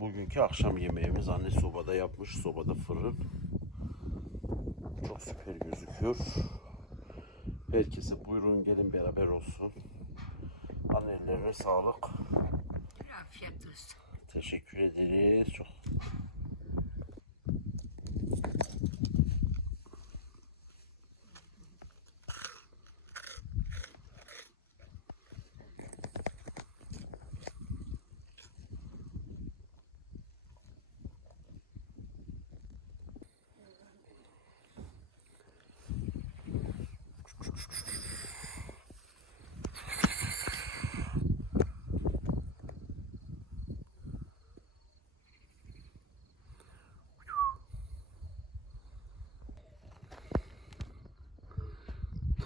Bugünkü akşam yemeğimiz anne sobada yapmış. Sobada fırın. Çok süper gözüküyor. Herkese buyurun gelin beraber olsun. Annelerine sağlık. Afiyet olsun. Teşekkür ederiz. Çok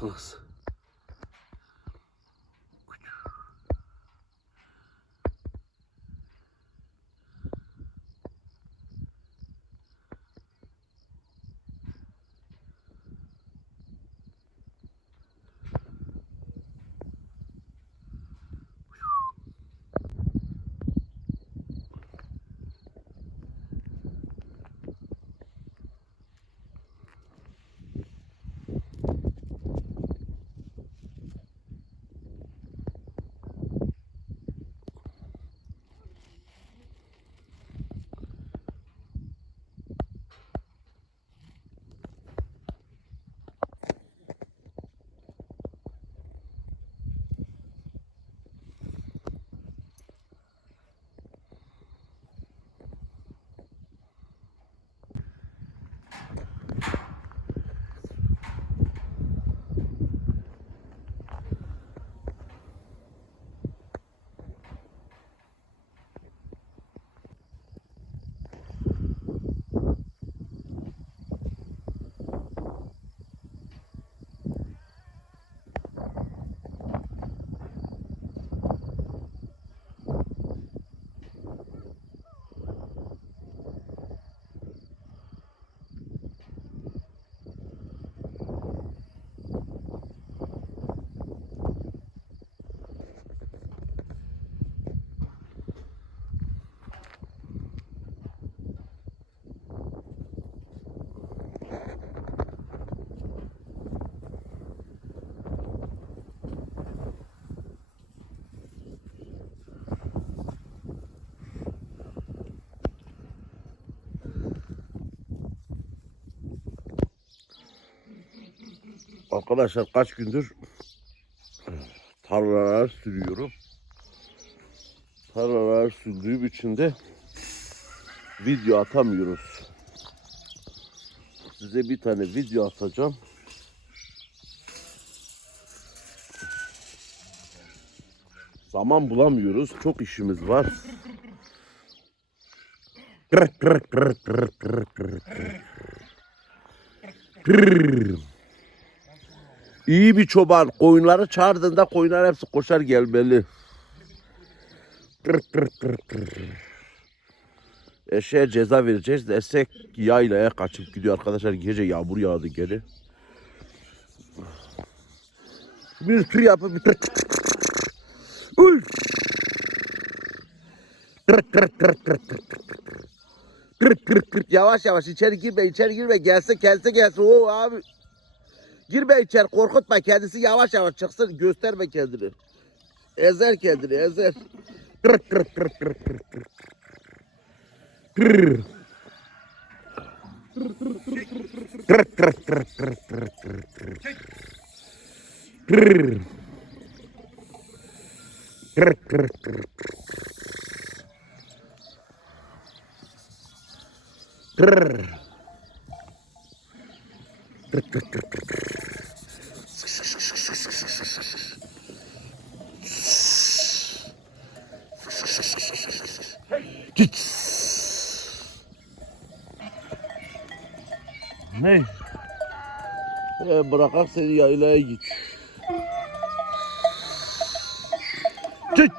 Nasıl? Arkadaşlar kaç gündür tarlalar sürüyorum. Tarlalar sürdüğüm için de video atamıyoruz. Size bir tane video atacağım. Zaman bulamıyoruz. Çok işimiz var. Kırk kırk kırk kırk kırk kırk kırk. İyi bir çoban koyunları çağırdığında koyunlar hepsi koşar gelmeli. Kır kır kır kır. Eşeğe ceza vereceğiz desek yaylaya kaçıp gidiyor arkadaşlar. Gece yağmur yağdı geri. Bir tür yapıp bir tır. Uy. Kır kır kır kır kır kır. Kır kır kır yavaş yavaş içeri girme içeri girme gelse gelse gelse o abi Girme içeri korkutma kendisi yavaş yavaş çıksın gösterme kendini. Ezer kendini ezer. Kır kır kır kır kır kır. Kır kır kır kır kır. Git. Ne? E, bırakak seni yaylaya git. Git.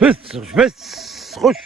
Pıs pıs koş.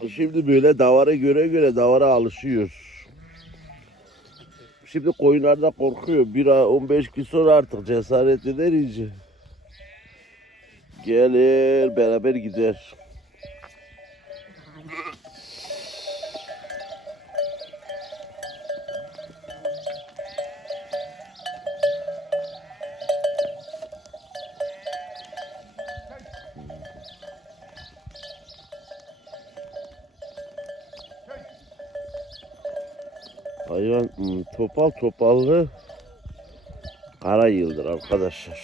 Şimdi böyle davara göre göre davara alışıyor. Şimdi koyunlar da korkuyor. Bir ay 15 gün sonra artık cesaret eder iyice. Gelir beraber gider. Hayvan hmm, topal topallı kara yıldır arkadaşlar.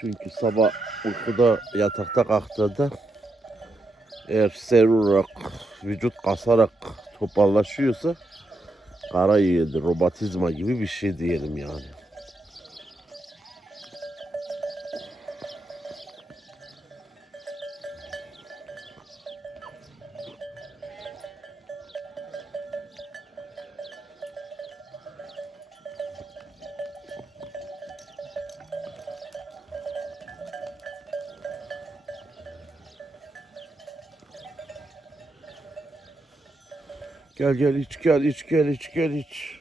Çünkü sabah uykuda yatakta kalktığında eğer serurarak vücut kasarak topallaşıyorsa kara yıldır romatizma gibi bir şey diyelim yani. Gel gel iç gel iç gel iç gel iç.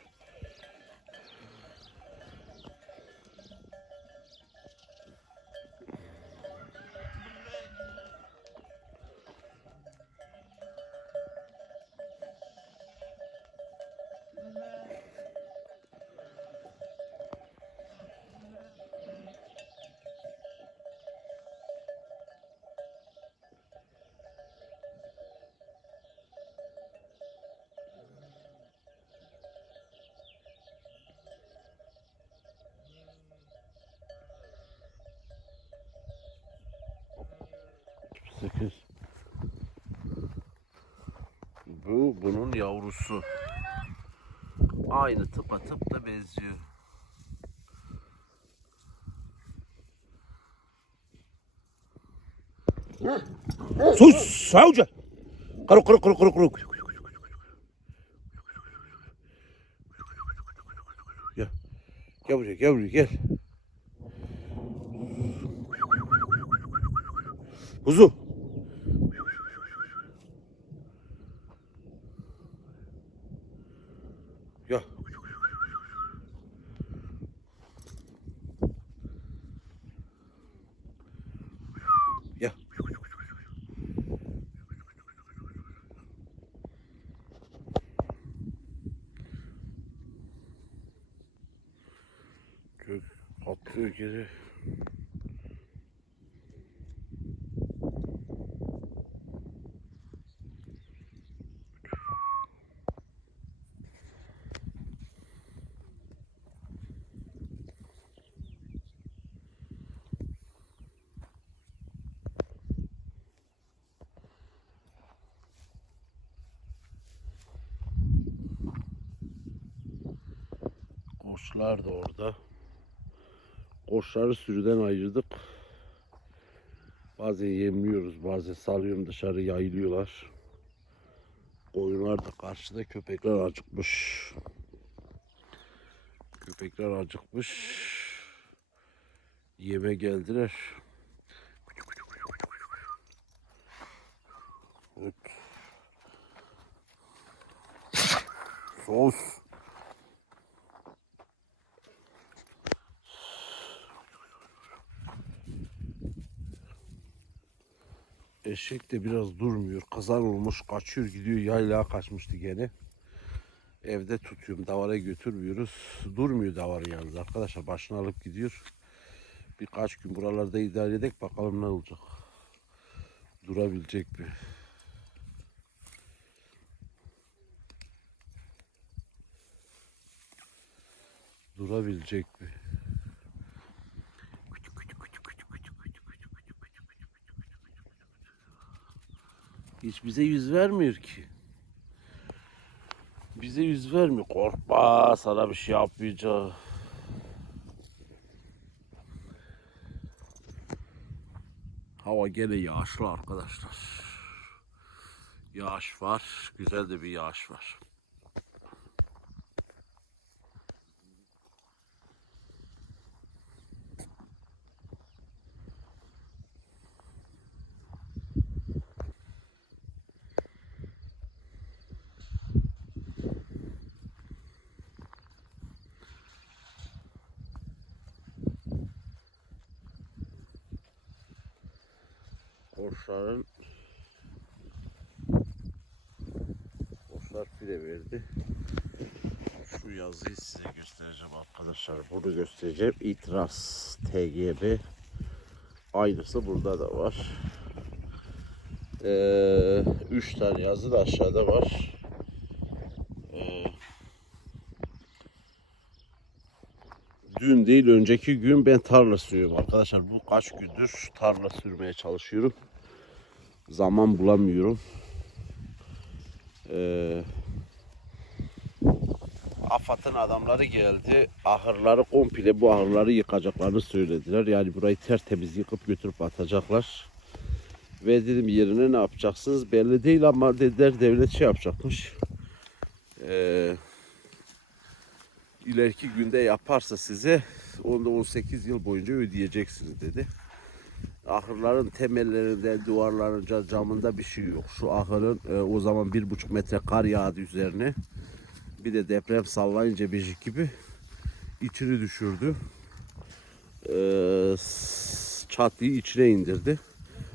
Bu bunun yavrusu. Aynı tıpa tıp da benziyor. Sus savcı. Kuru kuru kuru kuru kuru. Gel. Gel buraya gel buraya gel. Kuzu. Gel. Gel. Gök atlıyor geri. Koçlar da orada. Koçları sürüden ayırdık. Bazen yemliyoruz, bazen salıyorum dışarı yayılıyorlar. Koyunlar da karşıda köpekler acıkmış. Köpekler acıkmış. Yeme geldiler. Evet. Sos. Eşek de biraz durmuyor. Kazan olmuş kaçıyor gidiyor. Yaylağa kaçmıştı gene. Evde tutuyorum. Davara götürmüyoruz. Durmuyor davarı yalnız arkadaşlar. Başını alıp gidiyor. Birkaç gün buralarda idare edek bakalım ne olacak. Durabilecek mi? Durabilecek mi? Hiç bize yüz vermiyor ki. Bize yüz vermiyor. Korkma sana bir şey yapmayacak. Hava gene yağışlı arkadaşlar. Yağış var. Güzel de bir yağış var. Koçların Koçlar file verdi. Şu yazıyı size göstereceğim arkadaşlar. Bunu göstereceğim. İtiraz TGB. Aynısı burada da var. Ee, üç tane yazı da aşağıda var. Ee, dün değil önceki gün ben tarla sürüyorum arkadaşlar. Bu kaç gündür tarla sürmeye çalışıyorum. Zaman bulamıyorum. Ee, AFAD'ın adamları geldi. Ahırları komple bu ahırları yıkacaklarını söylediler. Yani burayı tertemiz yıkıp götürüp atacaklar. Ve dedim yerine ne yapacaksınız belli değil ama dediler devlet şey yapacakmış. Ee, ileriki günde yaparsa size onda 18 yıl boyunca ödeyeceksiniz dedi. Ahırların temellerinde, duvarlarında, camında bir şey yok. Şu ahırın e, o zaman bir buçuk metre kar yağdı üzerine. Bir de deprem sallayınca bejik gibi içini düşürdü. S- çatıyı içine indirdi.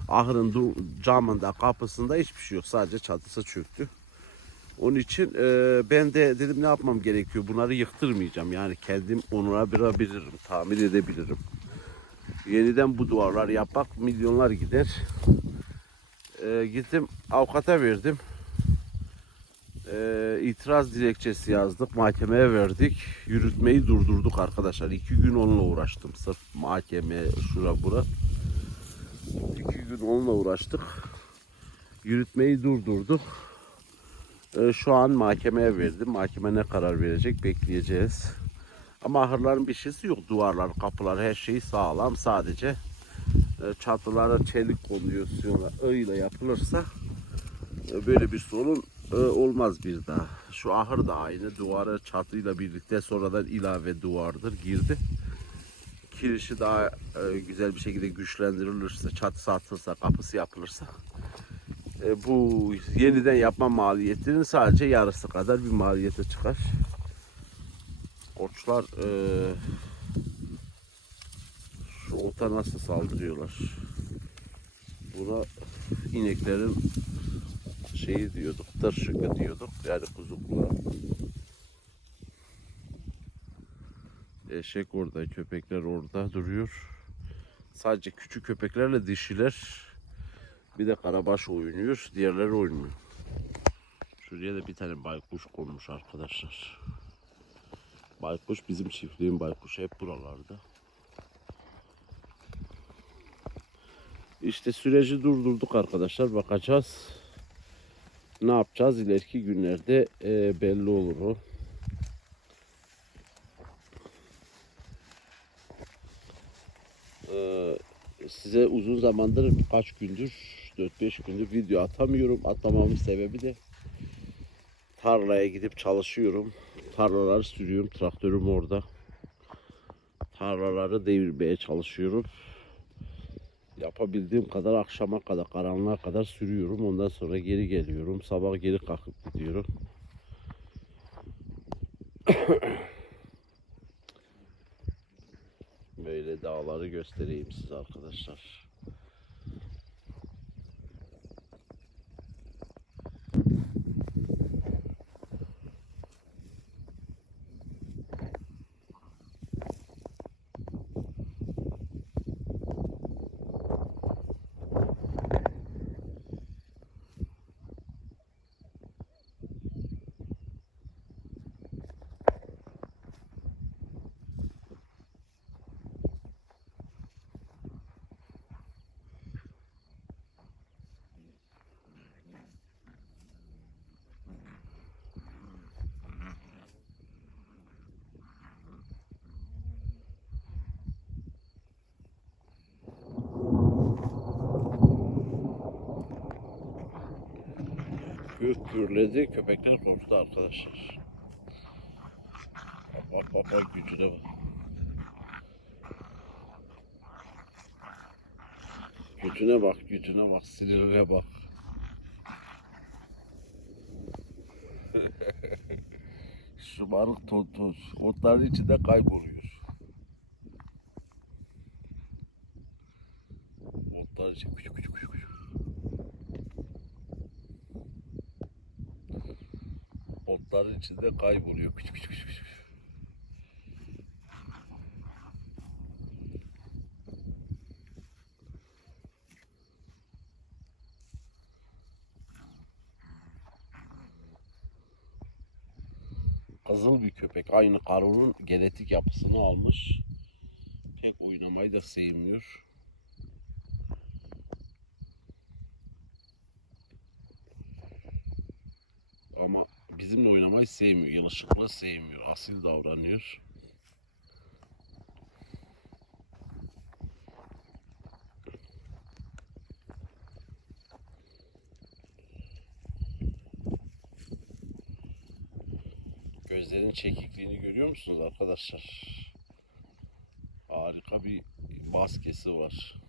Ahırın camında, kapısında hiçbir şey yok. Sadece çatısı çöktü. Onun için e, ben de dedim ne yapmam gerekiyor? Bunları yıktırmayacağım. Yani kendim onarabilirim, tamir edebilirim. Yeniden bu duvarlar yapmak milyonlar gider. E, gittim avukata verdim. E, itiraz dilekçesi yazdık. Mahkemeye verdik. Yürütmeyi durdurduk arkadaşlar. İki gün onunla uğraştım. Sırf mahkeme şura bura. İki gün onunla uğraştık. Yürütmeyi durdurduk. E, şu an mahkemeye verdim. Mahkeme ne karar verecek bekleyeceğiz. Ama ahırların bir şeysi yok. Duvarlar, kapılar her şey sağlam. Sadece e, çatılara çelik konuyor. siyonlar. Öyle yapılırsa e, böyle bir sorun e, olmaz bir daha. Şu ahır da aynı. Duvarı çatıyla birlikte sonradan ilave duvardır. Girdi. Kirişi daha güzel bir şekilde güçlendirilirse, çatısı atılsa, kapısı yapılırsa bu yeniden yapma maliyetinin sadece yarısı kadar bir maliyete çıkar. Koçlar e, şu ota nasıl saldırıyorlar? Buna ineklerin şeyi diyorduk, tırşıkı diyorduk. Yani kuzukluğa. Eşek orada, köpekler orada duruyor. Sadece küçük köpeklerle dişiler bir de karabaş oynuyor. Diğerleri oynuyor. Şuraya da bir tane baykuş konmuş arkadaşlar. Baykuş bizim çiftliğin baykuşu hep buralarda. İşte süreci durdurduk arkadaşlar. Bakacağız. Ne yapacağız ileriki günlerde e, belli olur o. Ee, size uzun zamandır birkaç gündür 4-5 gündür video atamıyorum. Atlamamın sebebi de tarlaya gidip çalışıyorum. Tarlaları sürüyorum. Traktörüm orada. tarlaları devirmeye çalışıyorum. Yapabildiğim kadar akşama kadar, karanlığa kadar sürüyorum. Ondan sonra geri geliyorum. Sabah geri kalkıp gidiyorum. Böyle dağları göstereyim size arkadaşlar. Gök gürledi, köpekler korktu arkadaşlar. Bak bak bak gücüne bak. Gücüne bak, gücüne bak, sinirine bak. Şımarık tontuz, otların içinde kayboluyor. Otların içinde küçük küçük Otların içinde kayboluyor küçük küçük küçük. küçük. Kızıl bir köpek. Aynı karunun genetik yapısını almış. Pek oynamayı da sevmiyor. Ama bizimle oynamayı sevmiyor. Yılışıklı sevmiyor. Asil davranıyor. Gözlerin çekikliğini görüyor musunuz arkadaşlar? Harika bir baskesi var.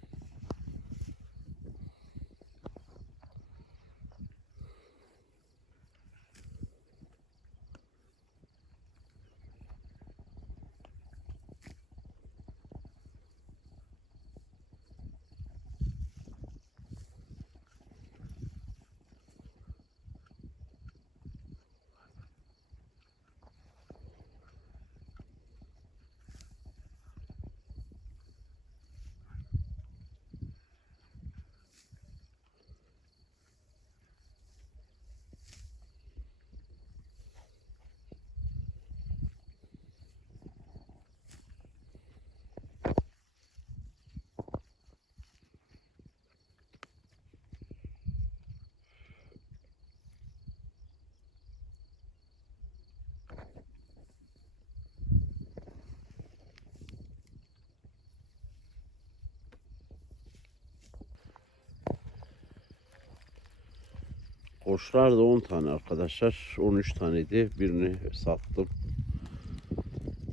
Koçlar da 10 tane arkadaşlar. 13 taneydi. Birini sattım.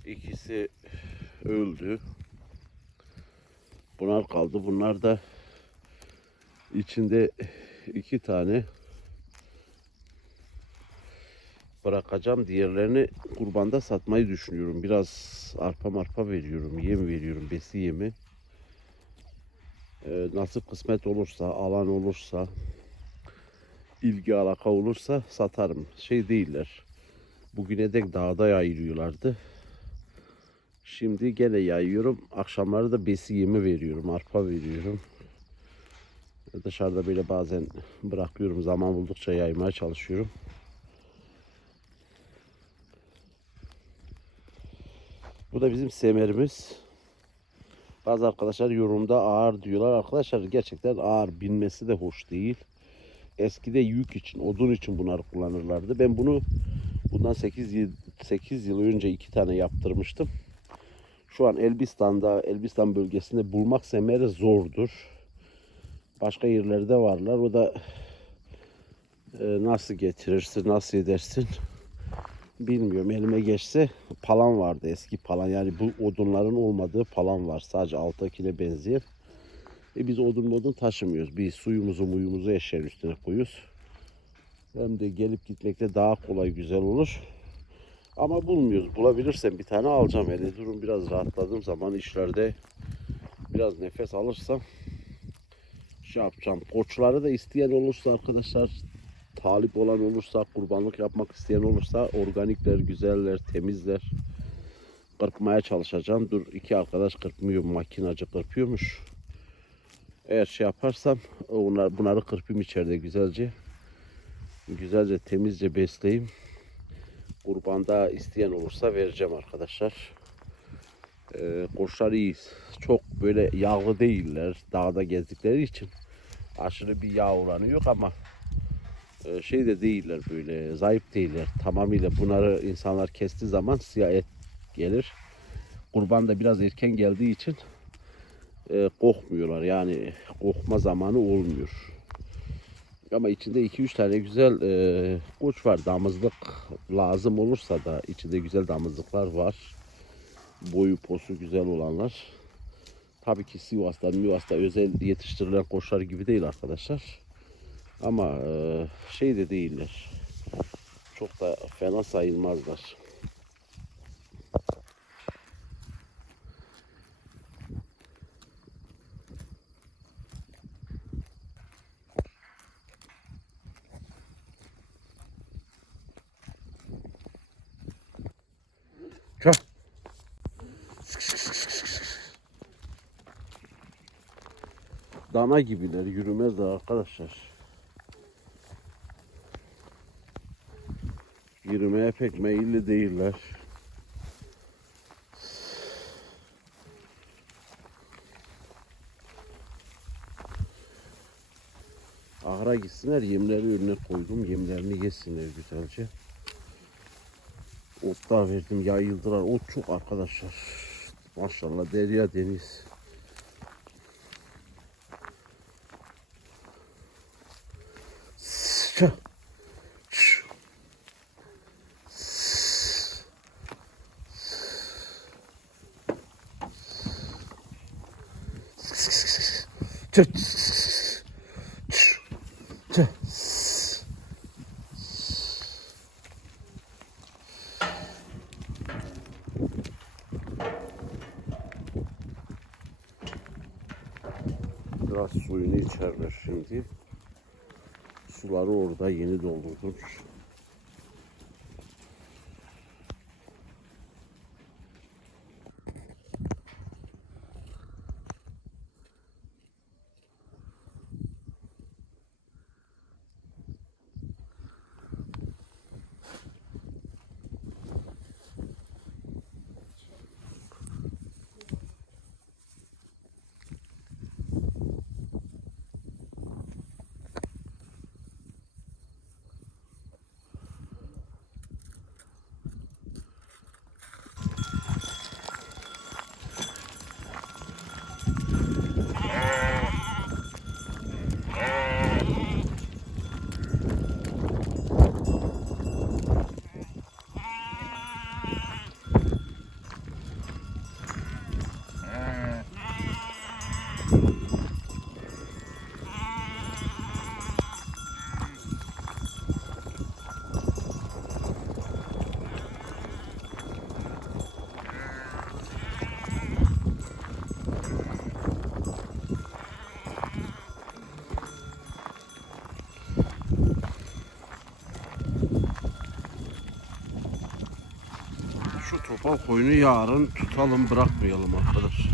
İkisi öldü. Bunlar kaldı. Bunlar da içinde iki tane bırakacağım. Diğerlerini kurbanda satmayı düşünüyorum. Biraz arpa marpa veriyorum. Yem veriyorum. Besi yemi. Ee, nasip kısmet olursa, alan olursa, ilgi alaka olursa satarım. Şey değiller. Bugüne dek dağda yayılıyorlardı. Şimdi gene yayıyorum. Akşamları da besi yemi veriyorum. Arpa veriyorum. Dışarıda böyle bazen bırakıyorum. Zaman buldukça yaymaya çalışıyorum. Bu da bizim semerimiz. Bazı arkadaşlar yorumda ağır diyorlar. Arkadaşlar gerçekten ağır binmesi de hoş değil. Eskide yük için, odun için bunları kullanırlardı. Ben bunu bundan 8 yıl, 8 yıl önce iki tane yaptırmıştım. Şu an Elbistan'da, Elbistan bölgesinde bulmak semeri zordur. Başka yerlerde varlar. O da e, nasıl getirirsin, nasıl edersin bilmiyorum elime geçse palan vardı eski palan yani bu odunların olmadığı palan var sadece alttakine benzeyen. E biz odun modun taşımıyoruz. Biz suyumuzu muyumuzu eşeğin üstüne koyuyoruz. Hem de gelip gitmekte daha kolay güzel olur. Ama bulmuyoruz. Bulabilirsem bir tane alacağım. Yani durum biraz rahatladığım zaman işlerde biraz nefes alırsam şey yapacağım. Koçları da isteyen olursa arkadaşlar talip olan olursa kurbanlık yapmak isteyen olursa organikler, güzeller, temizler. Kırpmaya çalışacağım. Dur iki arkadaş kırpmıyor. Makinacı kırpıyormuş. Eğer şey yaparsam onlar, bunları kırpayım içeride güzelce. Güzelce temizce besleyeyim. Kurbanda isteyen olursa vereceğim arkadaşlar. Ee, koçlar iyi. Çok böyle yağlı değiller. Dağda gezdikleri için. Aşırı bir yağ oranı yok ama e, şey de değiller böyle zayıf değiller. Tamamıyla bunları insanlar kestiği zaman siyah et gelir. Kurban da biraz erken geldiği için e, kokmuyorlar. Yani kokma zamanı olmuyor. Ama içinde 2-3 tane güzel e, koç var. Damızlık lazım olursa da içinde güzel damızlıklar var. Boyu posu güzel olanlar. Tabii ki Sivas'ta, Mivas'ta özel yetiştirilen koçlar gibi değil arkadaşlar. Ama e, şey de değiller. Çok da fena sayılmazlar. Dana gibiler yürümezler arkadaşlar. Yürümeye pek meyilli değiller. Ahıra gitsinler yemleri önüne koydum. Yemlerini yesinler güzelce. Otlar verdim yayıldılar. Ot çok arkadaşlar. Maşallah derya deniz. Çak. Biraz suyunu içerler şimdi. Suları orada yeni doldurdum. Topal koyunu yarın tutalım bırakmayalım arkadaşlar.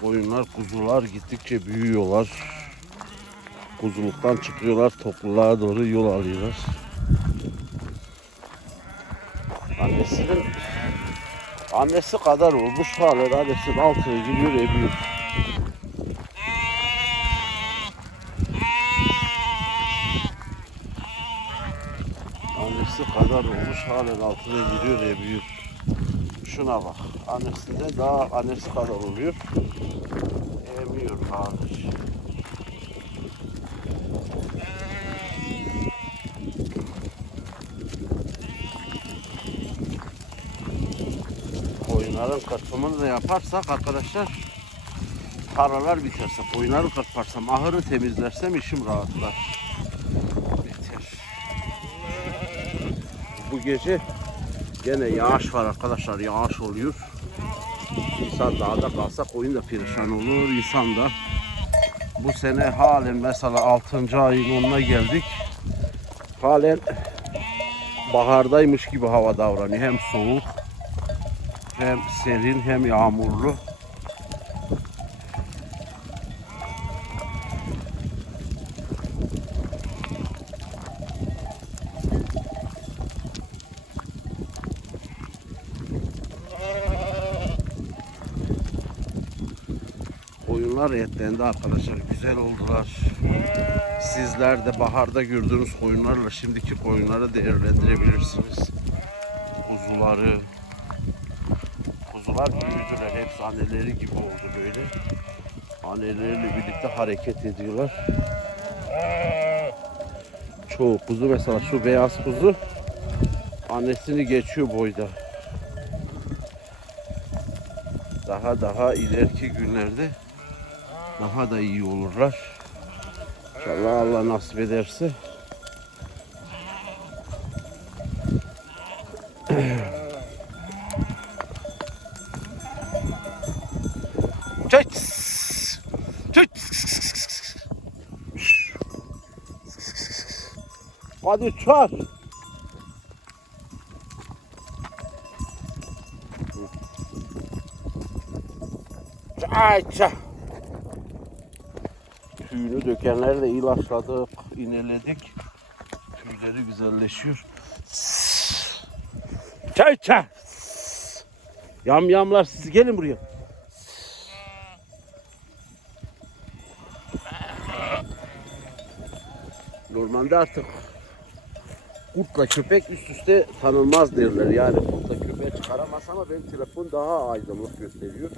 Koyunlar kuzular gittikçe büyüyorlar. Kuzuluktan çıkıyorlar topluluğa doğru yol alıyorlar. Annesinin annesi kadar olmuş hala annesinin altına giriyor emiyor. halen altına giriyor ya büyür. Şuna bak. Aneksinde daha aneks kadar oluyor. Emiyor kardeş. Koyunların katımını da yaparsak arkadaşlar paralar biterse, koyunları kaparsam, ahırı temizlersem işim rahatlar. Gece gene yağış var arkadaşlar yağış oluyor. İnsan dağda kalsa koyun da perişan olur. İnsan da bu sene halen mesela 6. ayın onuna geldik. Halen bahardaymış gibi hava davranıyor. Hem soğuk hem serin hem yağmurlu. Koyunlar etlendi arkadaşlar. Güzel oldular. Sizler de baharda gördüğünüz koyunlarla şimdiki koyunları değerlendirebilirsiniz. Kuzuları, kuzular büyüdüler. Hepsi anneleri gibi oldu böyle. Anneleriyle birlikte hareket ediyorlar. Çoğu kuzu mesela şu beyaz kuzu annesini geçiyor boyda. Daha daha ileriki günlerde daha da iyi olurlar. İnşallah Allah nasip ederse. Hadi çağır. Çay çay. Tüyünü dökenleri de ilaçladık, ineledik. Tüyleri güzelleşiyor. Çay çay. Yam yamlar siz gelin buraya. Normalde artık kurtla köpek üst üste tanınmaz derler. Yani kurtla köpeği çıkaramaz ama benim telefon. Daha aydınlık gösteriyor.